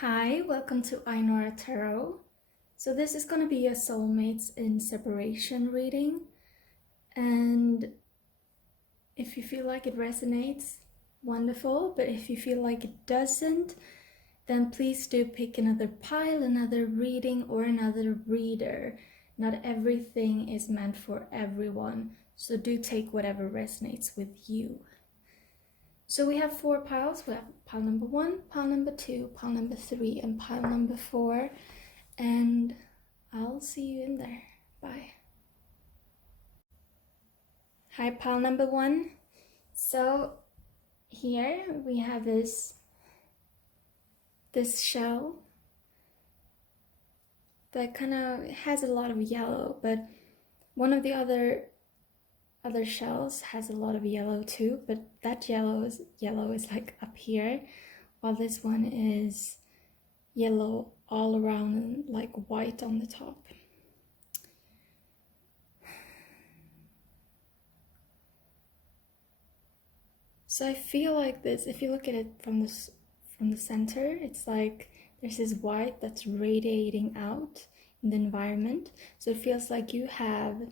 Hi, welcome to Ainora Tarot. So this is going to be a soulmates in separation reading, and if you feel like it resonates, wonderful, but if you feel like it doesn't, then please do pick another pile, another reading, or another reader. Not everything is meant for everyone, so do take whatever resonates with you. So we have 4 piles. We have pile number 1, pile number 2, pile number 3, and pile number 4. And I'll see you in there. Bye. Hi, pile number 1. So here we have this shell that kind of has a lot of yellow, but one of the other shells has a lot of yellow too, but that yellow is like up here, while this one is yellow all around and like white on the top. So I feel like this, if you look at it from the center, it's like there's this white that's radiating out in the environment. So it feels like you have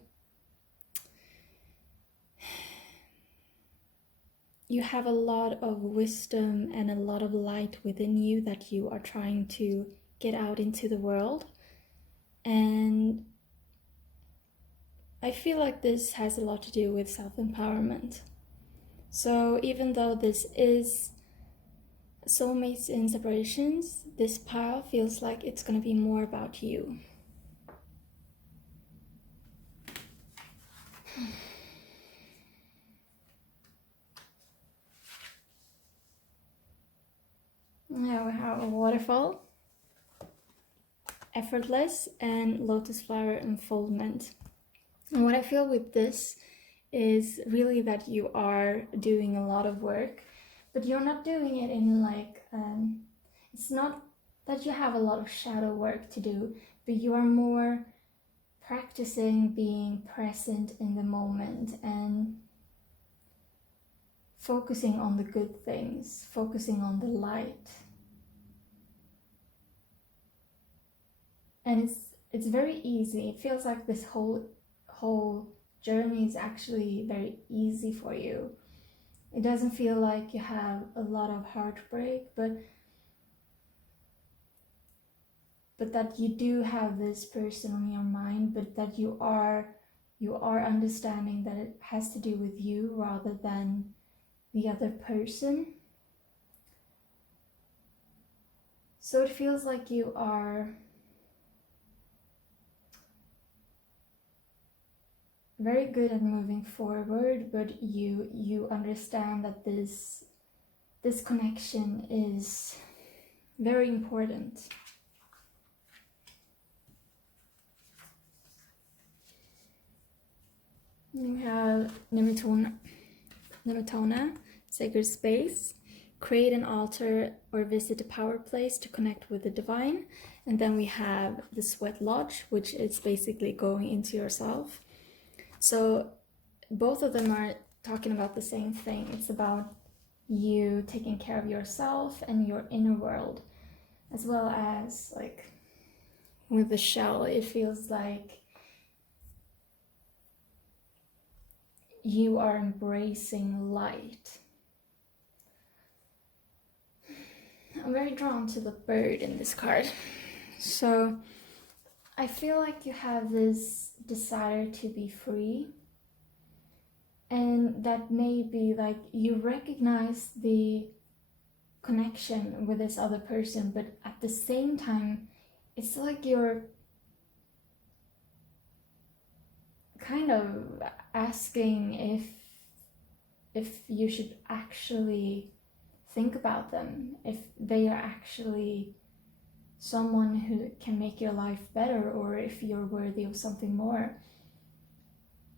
a lot of wisdom and a lot of light within you that you are trying to get out into the world. And I feel like this has a lot to do with self-empowerment. So even though this is soulmates in separations, this pile feels like it's going to be more about you. Now we have a waterfall, effortless, and lotus flower unfoldment. And what I feel with this is really that you are doing a lot of work, but you're not doing it in like, it's not that you have a lot of shadow work to do, but you are more practicing being present in the moment and focusing on the good things, focusing on the light. And it's very easy. It feels like this whole journey is actually very easy for you. It doesn't feel like you have a lot of heartbreak, but that you do have this person on your mind, but that you are understanding that it has to do with you rather than the other person. So it feels like you are very good at moving forward, but you understand that this connection is very important. We have Nemetona, sacred space, create an altar or visit a power place to connect with the divine. And then we have the sweat lodge, which is basically going into yourself. So both of them are talking about the same thing. It's about you taking care of yourself and your inner world, as well as like with the shell, it feels like you are embracing light. I'm very drawn to the bird in this card. So I feel like you have this desire to be free, and that may be like you recognize the connection with this other person, but at the same time it's like you're kind of asking if you should actually think about them, if they are actually someone who can make your life better, or if you're worthy of something more.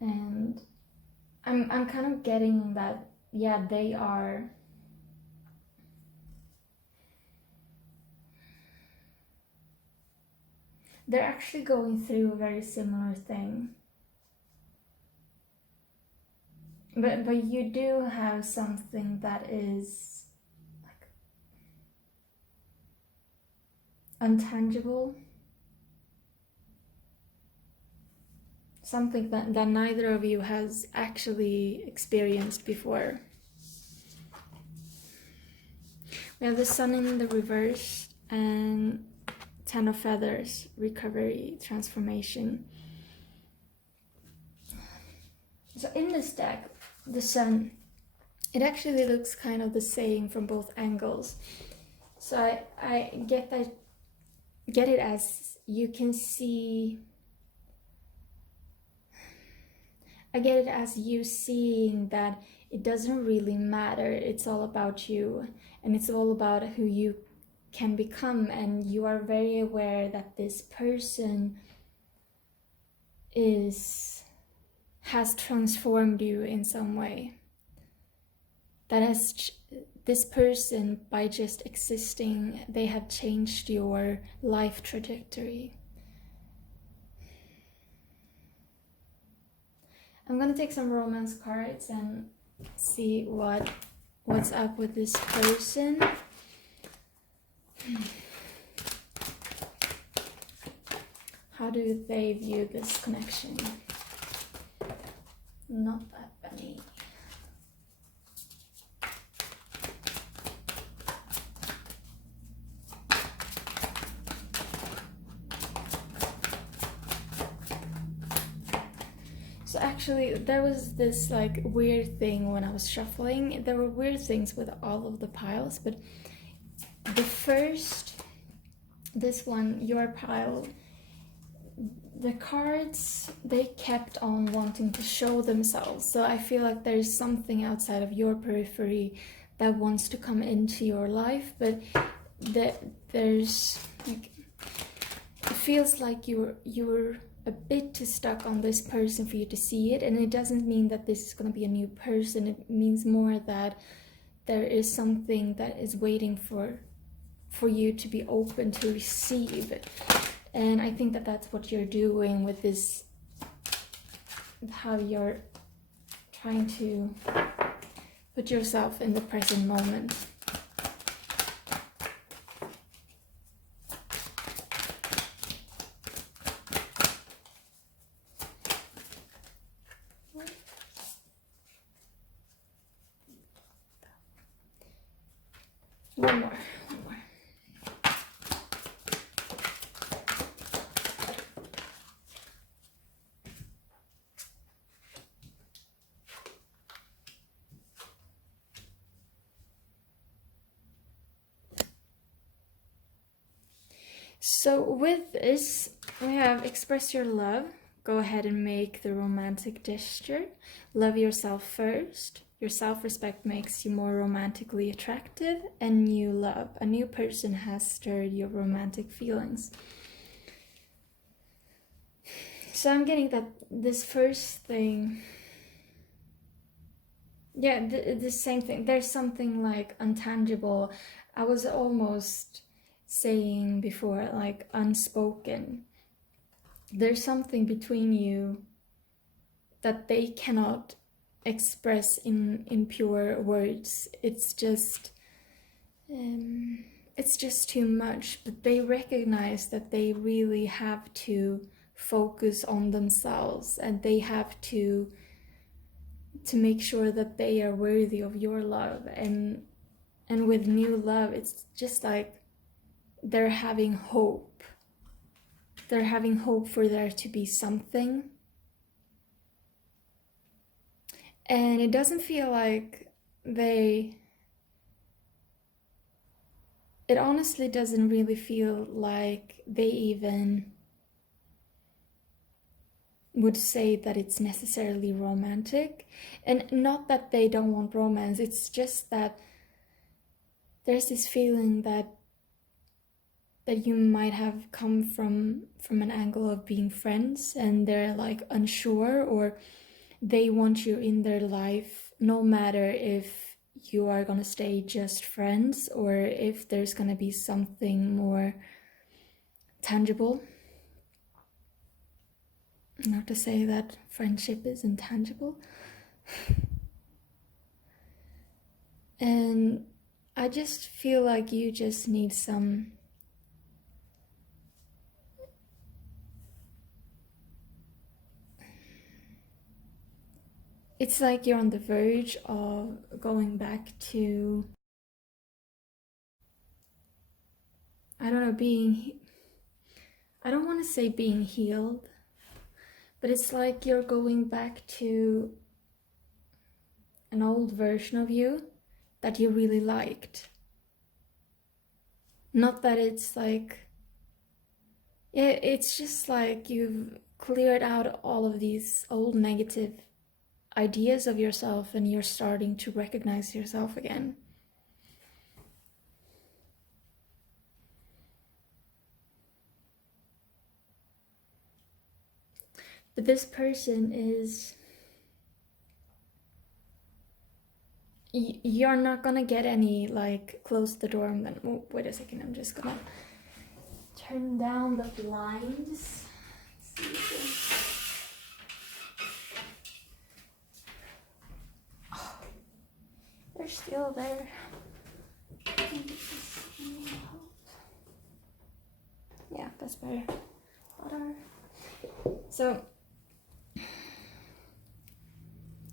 And I'm kind of getting that, yeah, they're actually going through a very similar thing. But you do have something that is like untangible, something that neither of you has actually experienced before. We have the Sun in the reverse and 10 of Feathers, recovery, transformation. So in this deck, the Sun, it actually looks kind of the same from both angles. So I get it as you can see, I get it as you seeing that it doesn't really matter, it's all about you, and it's all about who you can become, and you are very aware that this person has transformed you in some way. This person, by just existing, they have changed your life trajectory. I'm gonna take some romance cards and see what's up with this person. How do they view this connection? Not that many. So actually, there was this like weird thing when I was shuffling. There were weird things with all of the piles, but the first, this one, your pile, the cards, they kept on wanting to show themselves. So I feel like there's something outside of your periphery that wants to come into your life, but there's like, it feels like you're a bit too stuck on this person for you to see it. And it doesn't mean that this is going to be a new person. It means more that there is something that is waiting for you to be open to receive. And I think that that's what you're doing with this, how you're trying to put yourself in the present moment. One more. So with this, we have express your love. Go ahead and make the romantic gesture. Love yourself first. Your self-respect makes you more romantically attractive, and new love. A new person has stirred your romantic feelings. So I'm getting that this first thing, yeah, the same thing. There's something like untangible. I was almost saying before, like unspoken. There's something between you that they cannot express in pure words. It's just too much, but they recognize that they really have to focus on themselves, and they have to make sure that they are worthy of your love. And with new love, it's just like they're having hope. They're having hope for there to be something. And it doesn't feel like it honestly doesn't really feel like they even would say that it's necessarily romantic. And not that they don't want romance, it's just that there's this feeling that you might have come from an angle of being friends, and they're like unsure, or they want you in their life no matter if you are gonna stay just friends or if there's gonna be something more tangible. Not to say that friendship is intangible. And I just feel like you just need some it's like you're on the verge of going back to, I don't know, I don't want to say being healed, but it's like you're going back to an old version of you that you really liked. Not that it's like, it's just like you've cleared out all of these old negative ideas of yourself and you're starting to recognize yourself again. But this person is, you're not gonna get any like close the door and then, oh, wait a second, I'm just gonna turn down the blinds. Oh, they're still there. Yeah, that's better. So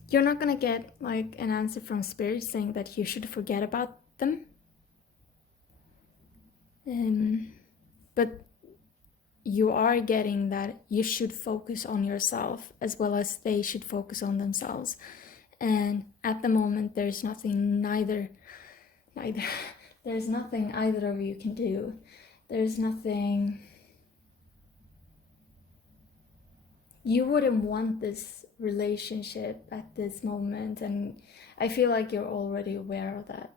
you're not gonna get like an answer from spirit saying that you should forget about them. But you are getting that you should focus on yourself as well as they should focus on themselves. And at the moment, there's nothing there's nothing either of you can do. There's nothing. You wouldn't want this relationship at this moment, and I feel like you're already aware of that.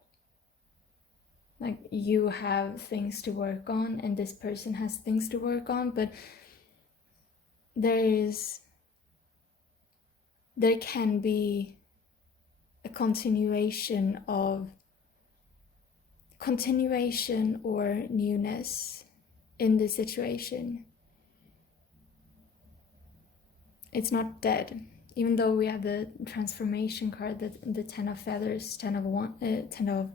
Like, you have things to work on and this person has things to work on, but there can be a continuation or newness in this situation. It's not dead, even though we have the transformation card, the 10 of feathers, 10 of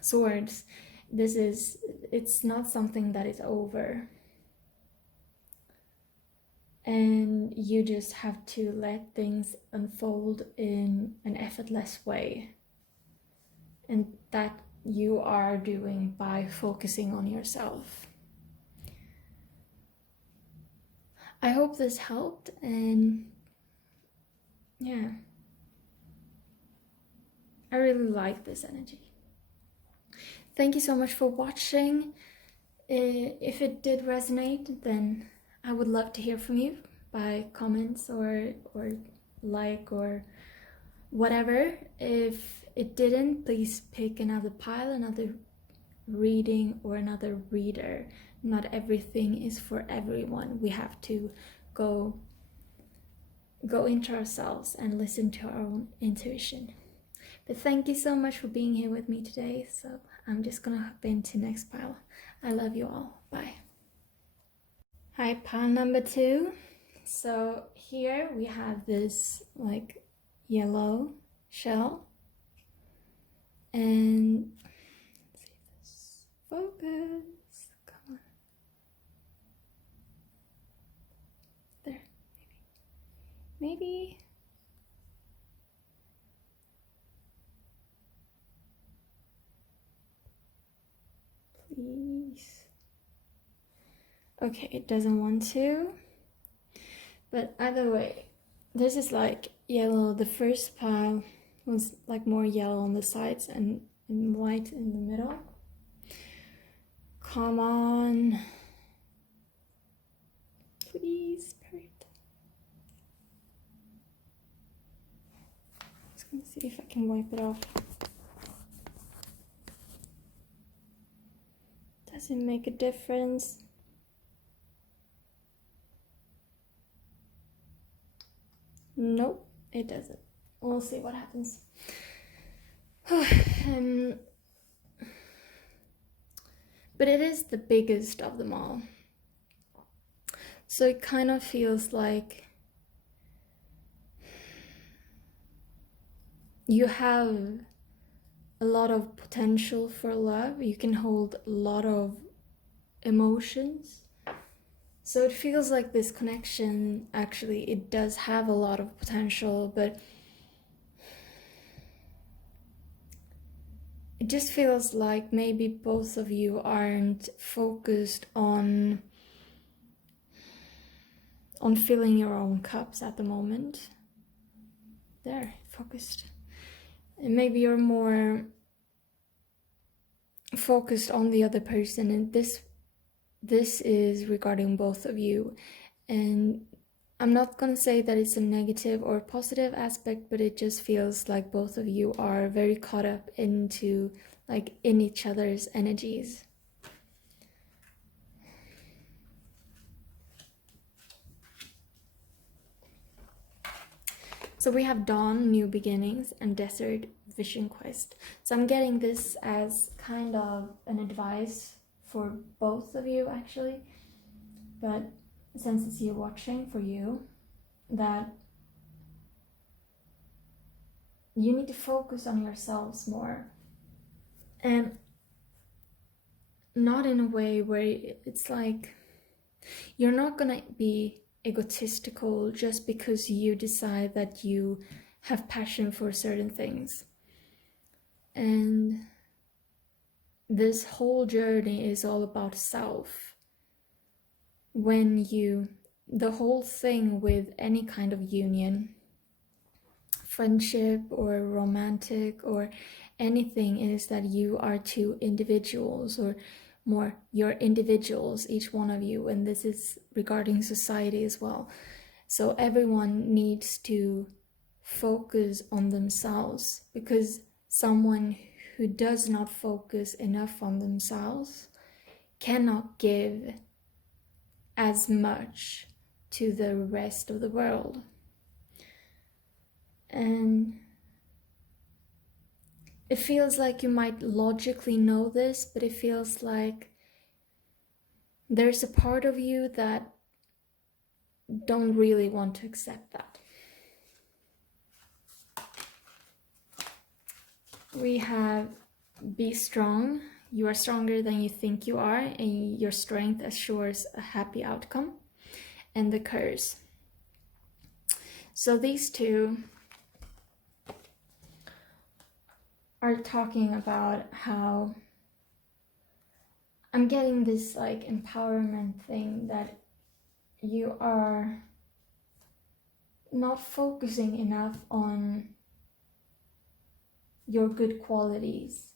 swords. It's not something that is over. And you just have to let things unfold in an effortless way. And that you are doing by focusing on yourself. I hope this helped, and yeah, I really like this energy. Thank you so much for watching. If it did resonate, then I would love to hear from you by comments or like or whatever. If it didn't, please pick another pile, another reading or another reader. Not everything is for everyone. We have to go into ourselves and listen to our own intuition. But thank you so much for being here with me today. So I'm just gonna hop into next pile. I love you all. Bye. Hi, pile number 2. So here we have this like yellow shell, and let's see if this focus. Come on. There, maybe. Please. Okay, it doesn't want to. But either way, this is like yellow. The first pile was like more yellow on the sides and white in the middle. Come on. Please, spirit. Just gonna see if I can wipe it off. Does it make a difference? Nope, it doesn't. We'll see what happens. But it is the biggest of them all. So it kind of feels like you have a lot of potential for love. You can hold a lot of emotions. So it feels like this connection, actually, it does have a lot of potential, but it just feels like maybe both of you aren't focused on filling your own cups at the moment. There, focused. And maybe you're more focused on the other person, and this is regarding both of you. And I'm not gonna say that it's a negative or positive aspect, but it just feels like both of you are very caught up into, like, in each other's energies. So we have Dawn, New Beginnings, and Desert, Vision Quest. So I'm getting this as kind of an advice for both of you, actually. But since it's you watching, for you, that you need to focus on yourselves more. And not in a way where it's like you're not gonna be egotistical just because you decide that you have passion for certain things. And this whole journey is all about self. When the whole thing with any kind of union, friendship or romantic or anything, is that you are two individuals, or more, you're individuals, each one of you, and this is regarding society as well. So everyone needs to focus on themselves, because someone who does not focus enough on themselves cannot give as much to the rest of the world. And it feels like you might logically know this, but it feels like there's a part of you that don't really want to accept that. We have be strong. You are stronger than you think you are, and your strength assures a happy outcome. And the curse. So these two are talking about how I'm getting this like empowerment thing, that you are not focusing enough on your good qualities.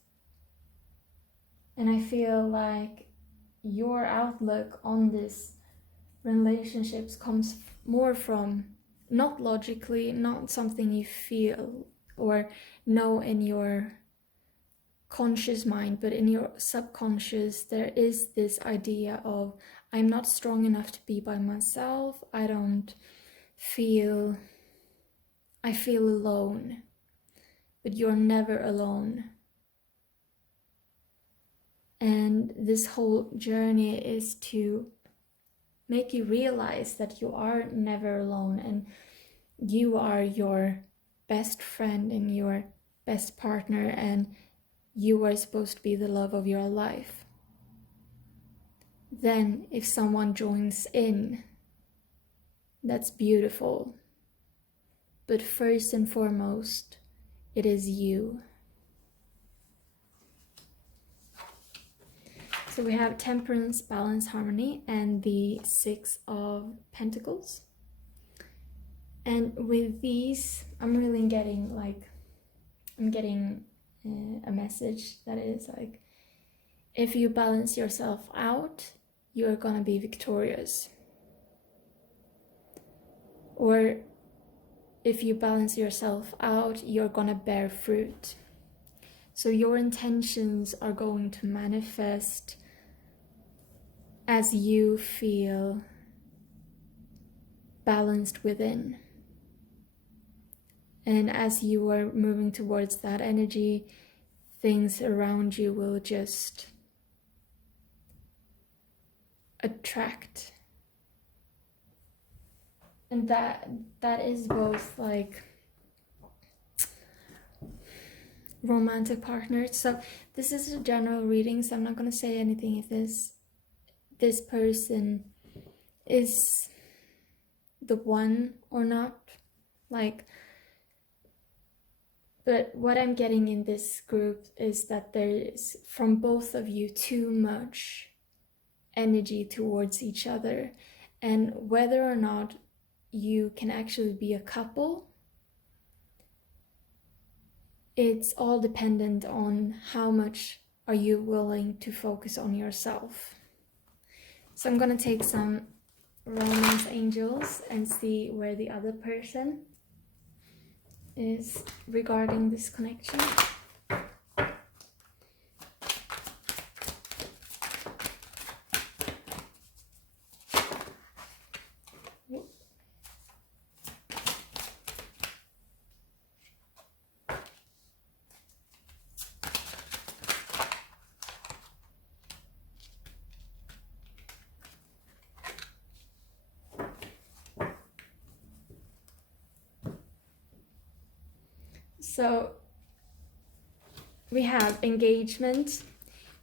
And I feel like your outlook on this relationships comes more from, not logically, not something you feel or know in your conscious mind, but in your subconscious there is this idea of, I'm not strong enough to be by myself, I feel alone. But you're never alone. And this whole journey is to make you realize that you are never alone, and you are your best friend and your best partner, and you are supposed to be the love of your life. Then if someone joins in, that's beautiful. But first and foremost, it is you. So we have Temperance, Balance, Harmony, and the Six of Pentacles. And with these, I'm really getting a message that is like, if you balance yourself out, you're gonna be victorious. Or if you balance yourself out, you're gonna bear fruit. So your intentions are going to manifest as you feel balanced within. And as you are moving towards that energy, things around you will just attract. And that is both like romantic partners. So this is a general reading, so I'm not going to say anything if this person is the one or not. Like, But what I'm getting in this group is that there is, from both of you, too much energy towards each other. And whether or not you can actually be a couple, it's all dependent on how much are you willing to focus on yourself. So I'm gonna take some romance angels and see where the other person is regarding this connection. So we have engagement.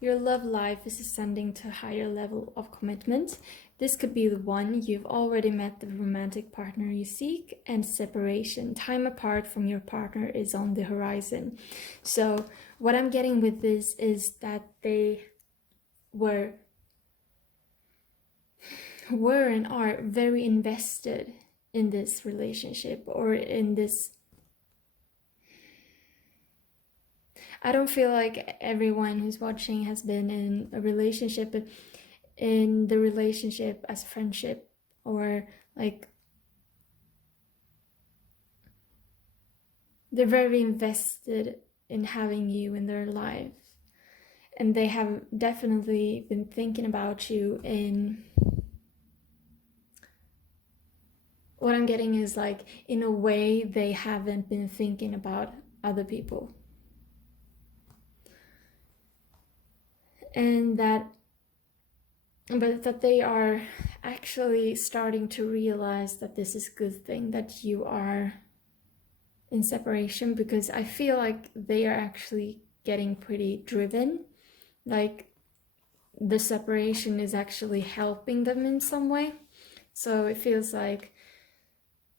Your love life is ascending to a higher level of commitment. This could be the one. You've already met the romantic partner you seek. And separation. Time apart from your partner is on the horizon. So what I'm getting with this is that they were and are very invested in this relationship, or in this. I don't feel like everyone who's watching has been in a relationship, but in the relationship as friendship, or like they're very invested in having you in their life, and they have definitely been thinking about you. In what I'm getting is like, in a way, they haven't been thinking about other people. And that they are actually starting to realize that this is a good thing that you are in separation, because I feel like they are actually getting pretty driven. Like the separation is actually helping them in some way. So it feels like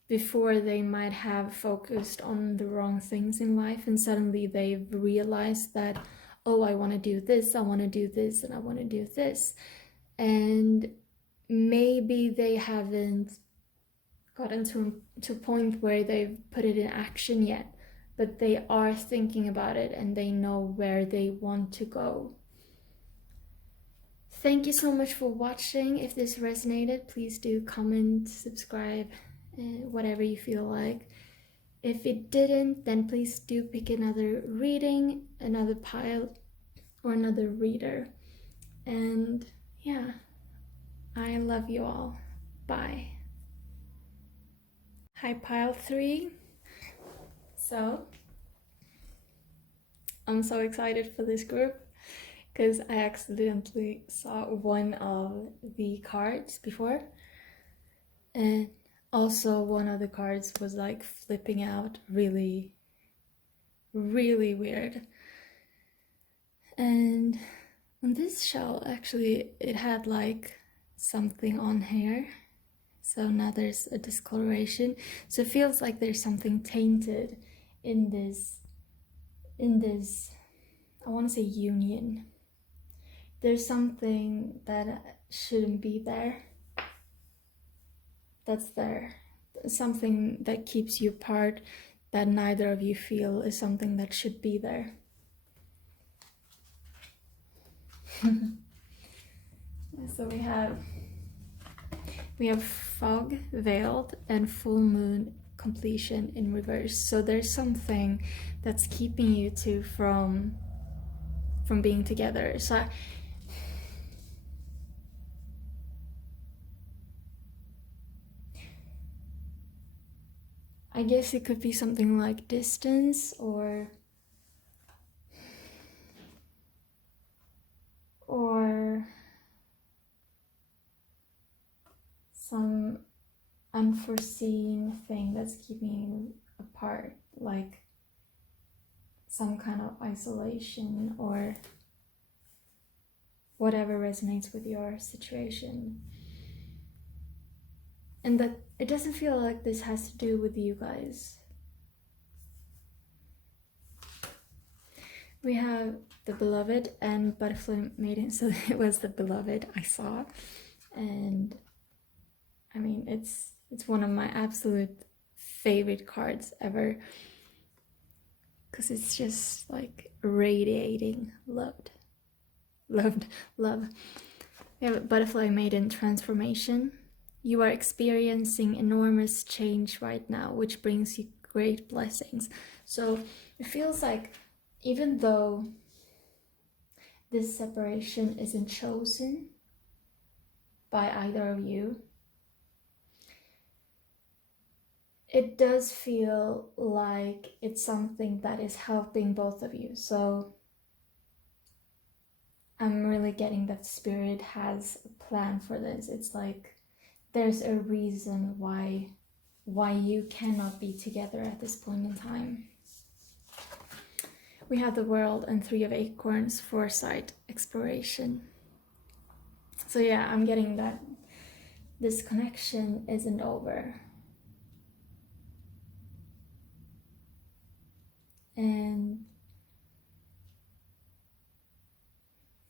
before they might have focused on the wrong things in life, and suddenly they've realized that, oh, I want to do this, I want to do this, and I want to do this. And maybe they haven't gotten to a point where they've put it in action yet, but they are thinking about it and they know where they want to go. Thank you so much for watching. If this resonated, please do comment, subscribe, whatever you feel like. If it didn't, then please do pick another reading, another pile, or another reader. And yeah, I love you all. Bye. Hi, pile 3. So I'm so excited for this group because I accidentally saw one of the cards before, and also one of the cards was like flipping out really, really weird. And on this shell, actually, it had like something on here. So now there's a discoloration. So it feels like there's something tainted in this, I want to say, union. There's something that shouldn't be there. That's there. Something that keeps you apart, that neither of you feel is something that should be there. So we have fog veiled and full moon completion in reverse. So there's something that's keeping you two from being together. So I guess it could be something like distance, or some unforeseen thing that's keeping you apart, like some kind of isolation or whatever resonates with your situation. And that it doesn't feel like this has to do with you guys. We have the beloved and butterfly maiden. So it was the beloved I saw, and I mean it's one of my absolute favorite cards ever, because it's just like radiating love. We have a butterfly maiden transformation. You are experiencing enormous change right now, which brings you great blessings. So it feels like even though this separation isn't chosen by either of you, it does feel like it's something that is helping both of you. So I'm really getting that Spirit has a plan for this. It's like there's a reason why you cannot be together at this point in time. We have the World and Three of Acorns, foresight, exploration. So yeah, I'm getting that this connection isn't over. And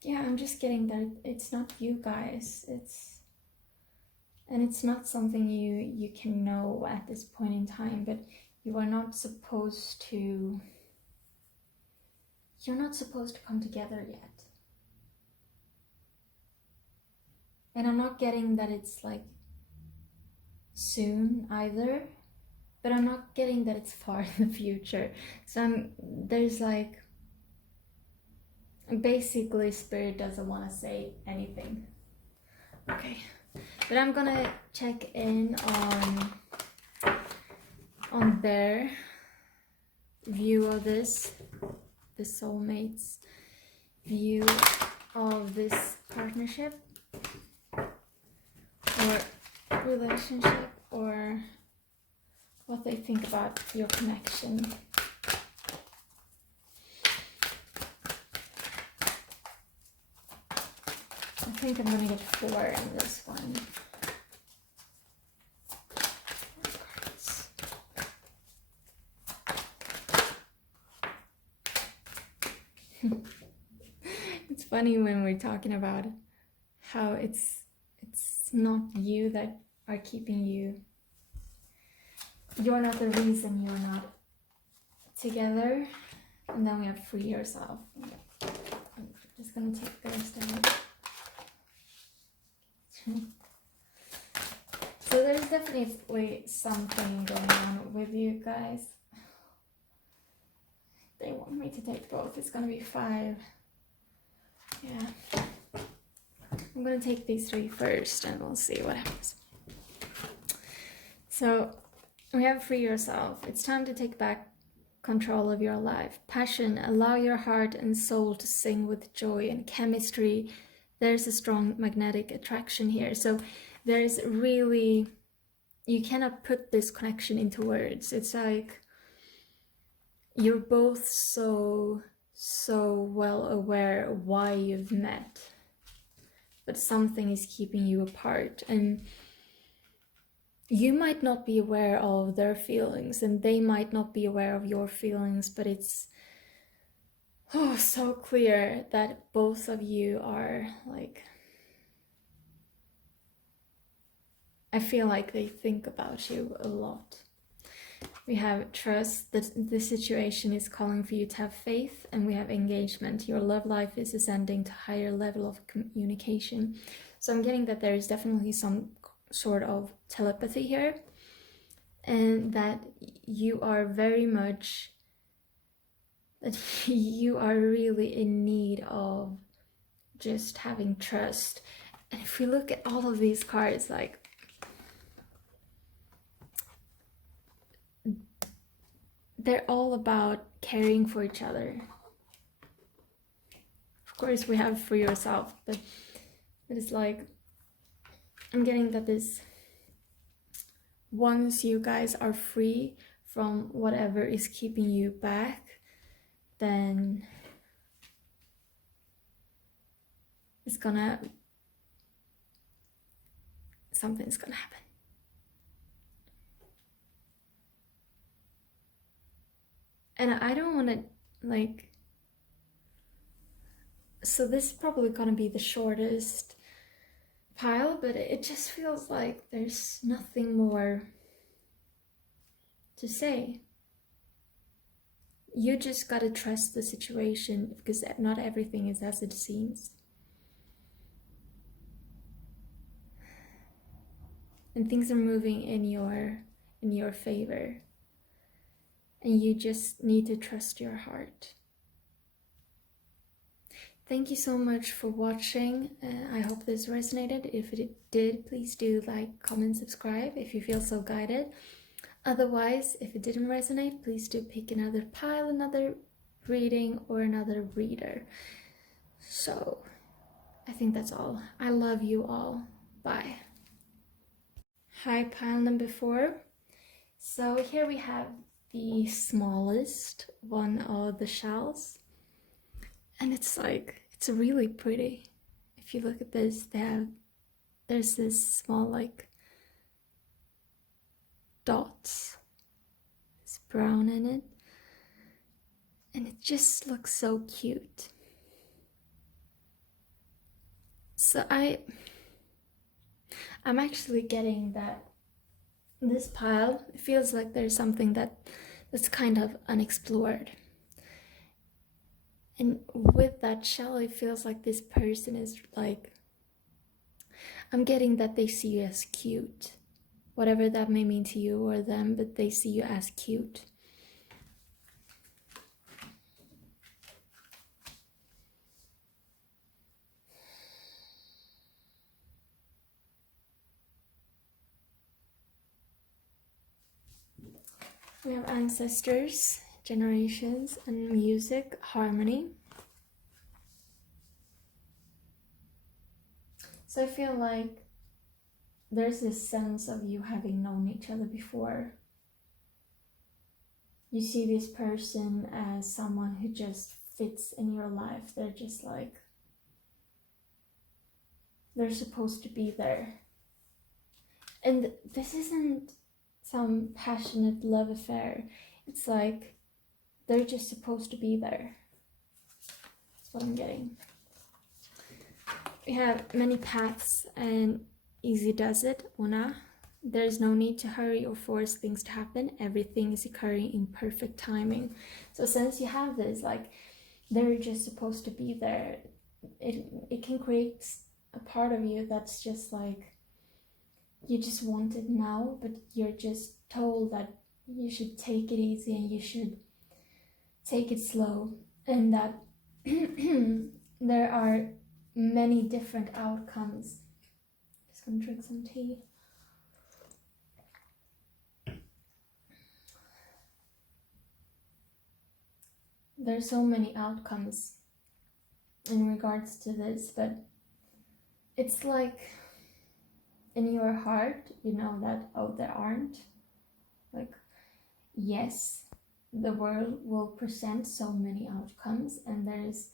yeah, I'm just getting that it's not you guys, it's not something you can know at this point in time, but you are not supposed to, you're not supposed to come together yet. And I'm not getting that it's like soon either, but I'm not getting that it's far in the future. So there's like, basically Spirit doesn't want to say anything. Okay, but I'm gonna check in on their view of this, the soulmates view of this partnership or relationship, or what they think about your connection. I think I'm gonna get 4 in this one. It's funny when we're talking about how it's not you that are keeping you. You're not the reason you're not together. And then we have free yourself. I'm just gonna take the rest of it. So there's definitely something going on with you guys. They want me to take both. It's gonna be 5. Yeah. I'm gonna take these 3 first and we'll see what happens. So we have free yourself. It's time to take back control of your life. Passion, allow your heart and soul to sing with joy. And chemistry, there's a strong magnetic attraction here. So there's really, you cannot put this connection into words. It's like you're both so well aware why you've met, but something is keeping you apart. And you might not be aware of their feelings and they might not be aware of your feelings, but it's so clear that both of you are like, I feel like they think about you a lot. We have trust, that the situation is calling for you to have faith, and we have engagement. Your love life is ascending to a higher level of communication. So I'm getting that there is definitely some sort of telepathy here, and that you are very much, that you are really in need of just having trust. And if we look at all of these cards, like, they're all about caring for each other. Of course we have for yourself, but it's like, I'm getting that this, once you guys are free from whatever is keeping you back, then something's gonna happen. And I don't want to, like, So this is probably gonna be the shortest pile, but it just feels like there's nothing more to say. You just gotta trust the situation, because not everything is as it seems. And things are moving in your favor. And you just need to trust your heart. Thank you so much for watching. I hope this resonated. If it did, please do like, comment, subscribe if you feel so guided. Otherwise, if it didn't resonate, please do pick another pile, another reading, or another reader. So, I think that's all. I love you all. Bye. Hi, pile number 4. So here we have the smallest one of the shells. And it's really pretty. If you look at this, there's this small dots. It's brown in it. And it just looks so cute. So I'm actually getting that this pile, it feels like there's something that's kind of unexplored. And with that shell, it feels like this person is I'm getting that they see you as cute. Whatever that may mean to you or them, but they see you as cute. We have ancestors, generations, and music, harmony. So I feel like there's this sense of you having known each other before. You see this person as someone who just fits in your life. They're just they're supposed to be there. And this isn't some passionate love affair. It's like they're just supposed to be there. That's what I'm getting. We have many paths and easy does it, Una. There's no need to hurry or force things to happen. Everything is occurring in perfect timing. So since you have this, they're just supposed to be there, it can create a part of you that's just you just want it now, but you're just told that you should take it easy and you should take it slow, and that there are many different outcomes. Just gonna drink some tea. There's so many outcomes in regards to this, but it's in your heart, you know that, oh, there aren't. Yes, the world will present so many outcomes and there's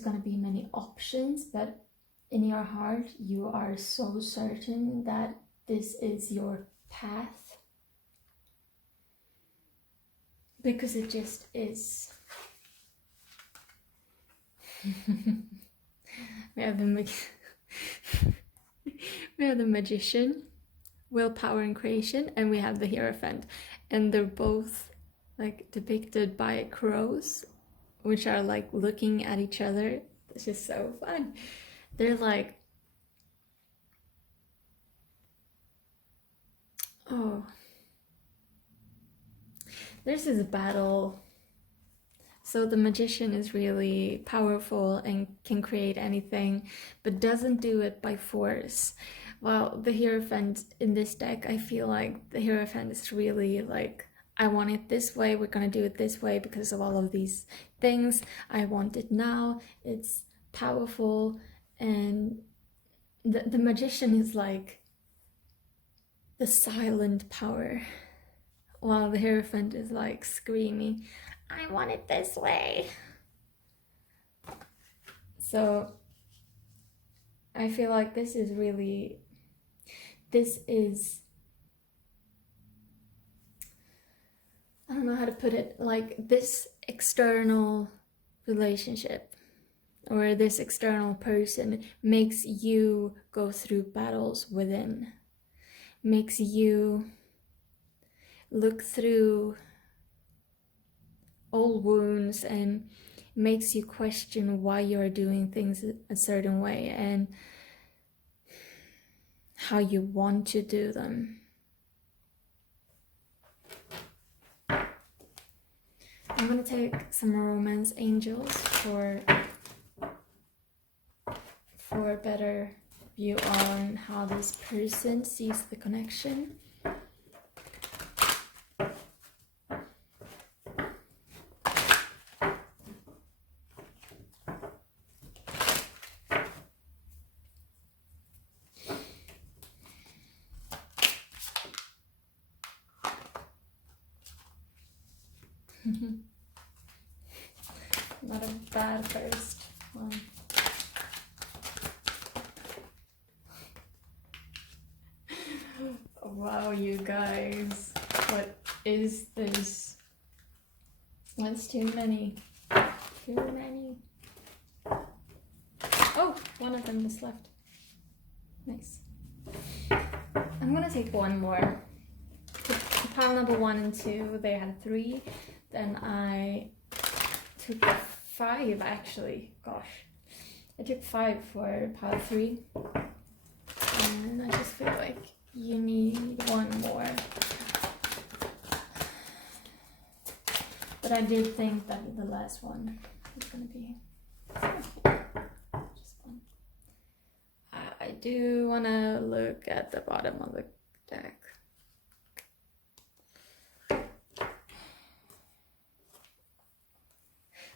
gonna be many options, but in your heart, you are so certain that this is your path. Because it just is. We have the magician, willpower and creation, and we have the hierophant, and they're both depicted by crows, which are looking at each other. It's just so fun. They're oh, there's this battle. So the magician is really powerful and can create anything, but doesn't do it by force. While the hierophant in this deck, I feel like the hierophant is really I want it this way, we're gonna do it this way because of all of these things. I want it now, it's powerful, and the magician is the silent power, while the hierophant is screaming, I want it this way. So I feel like this is I don't know how to put it, this external relationship or this external person makes you go through battles within, makes you look through old wounds, and makes you question why you're doing things a certain way and how you want to do them. I'm gonna take some romance angels for a better view on how this person sees the connection. Not a bad first one. Wow, you guys, what is this? That's too many. Too many. Oh, one of them is left. Nice. I'm gonna take one more. The pile number 1 and 2, they had 3. Then I took 5 actually. Gosh. I took 5 for pile 3. And I just feel like you need one more. But I did think that the last one was gonna be just fun. I do wanna look at the bottom of the deck.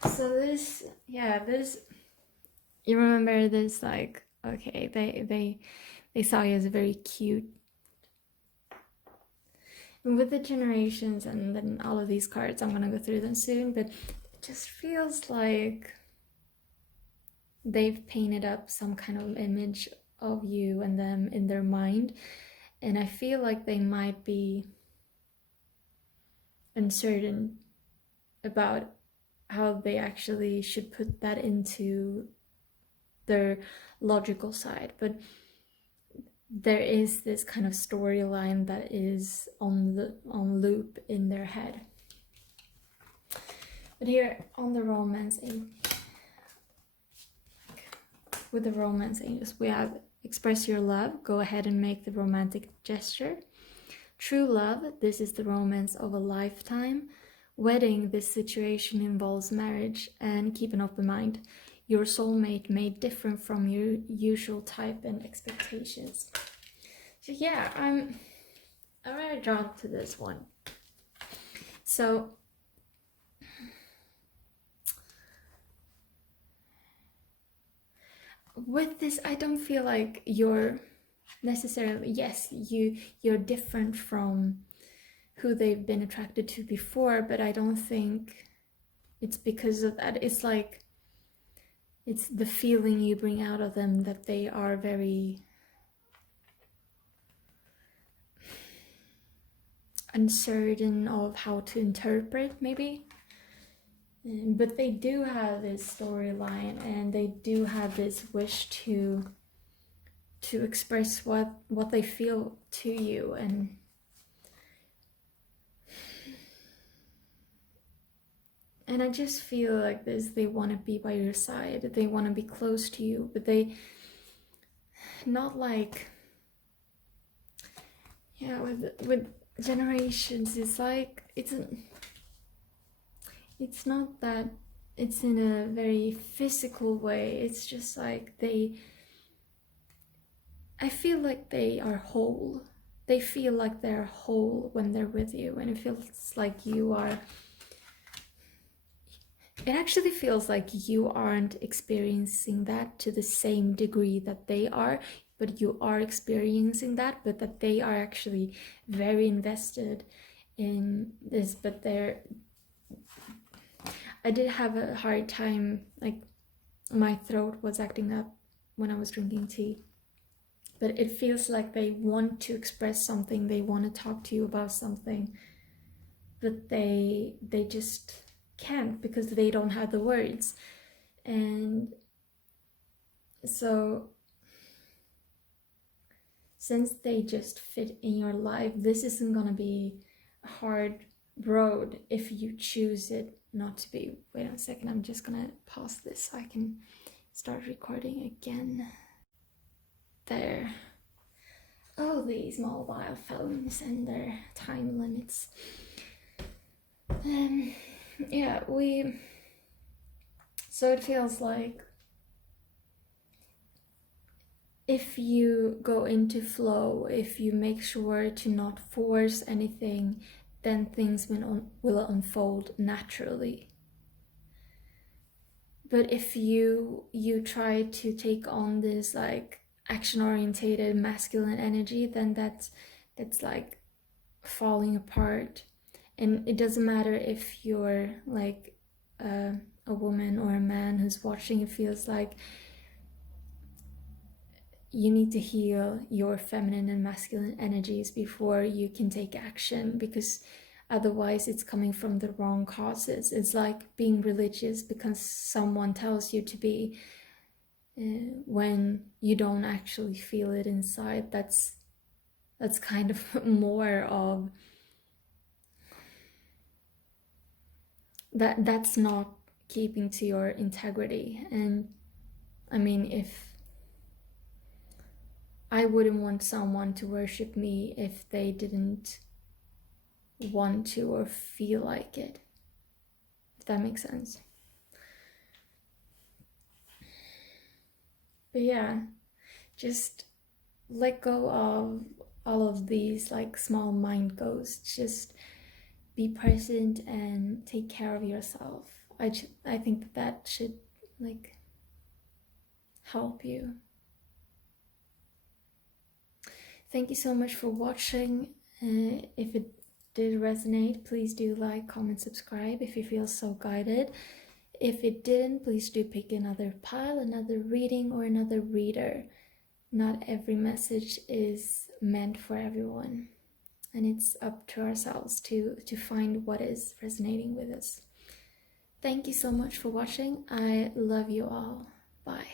So this, you remember this, like, okay, they saw you as very cute. And with the generations and then all of these cards, I'm gonna go through them soon, but it just feels like they've painted up some kind of image of you and them in their mind, and I feel like they might be uncertain about how they actually should put that into their logical side, but there is this kind of storyline that is on loop in their head. But here on the romance with the romance angels, we have express your love, go ahead and make the romantic gesture. True love, this is the romance of a lifetime. Wedding, this situation involves marriage, and keep an open mind. Your soulmate may differ from your usual type and expectations. So yeah, I'm very drawn to this one. So with this, I don't feel like you're necessarily, yes, you're different from who they've been attracted to before, but I don't think it's because of that. It's like, it's the feeling you bring out of them, that they are very uncertain of how to interpret, maybe. But they do have this storyline, and they do have this wish to express what they feel to you, and I just feel like this, they want to be by your side, they want to be close to you, but they not like, yeah, with generations, it's like, it's not that it's in a very physical way, it's just like I feel like they are whole. They feel like they're whole when they're with you, and it feels like you are, it actually feels like you aren't experiencing that to the same degree that they are, but you are experiencing that, but that they are actually very invested in this. But I did have a hard time, like my throat was acting up when I was drinking tea. But it feels like they want to express something, they want to talk to you about something, but they just can't because they don't have the words. And So since they just fit in your life, this isn't gonna be a hard road if you choose it not to be. Wait a second, I'm just gonna pause this so I can start recording again. There. Oh, these mobile phones and their time limits. Yeah, so it feels like if you go into flow, if you make sure to not force anything, then things will unfold naturally. But if you try to take on this like action-orientated masculine energy, then that's like falling apart. And it doesn't matter if you're like a woman or a man who's watching. It feels like you need to heal your feminine and masculine energies before you can take action, because otherwise it's coming from the wrong causes. It's like being religious because someone tells you to be, when you don't actually feel it inside. That's kind of more of that's not keeping to your integrity. And I mean, if I wouldn't want someone to worship me if they didn't want to or feel like it, if that makes sense. But yeah, just let go of all of these like small mind ghosts. Just be present and take care of yourself. I think that should like help you. Thank you so much for watching. If it did resonate, please do like, comment, subscribe if you feel so guided. If it didn't, please do pick another pile, another reading, or another reader. Not every message is meant for everyone, and it's up to ourselves to find what is resonating with us. Thank you so much for watching. I love you all. Bye.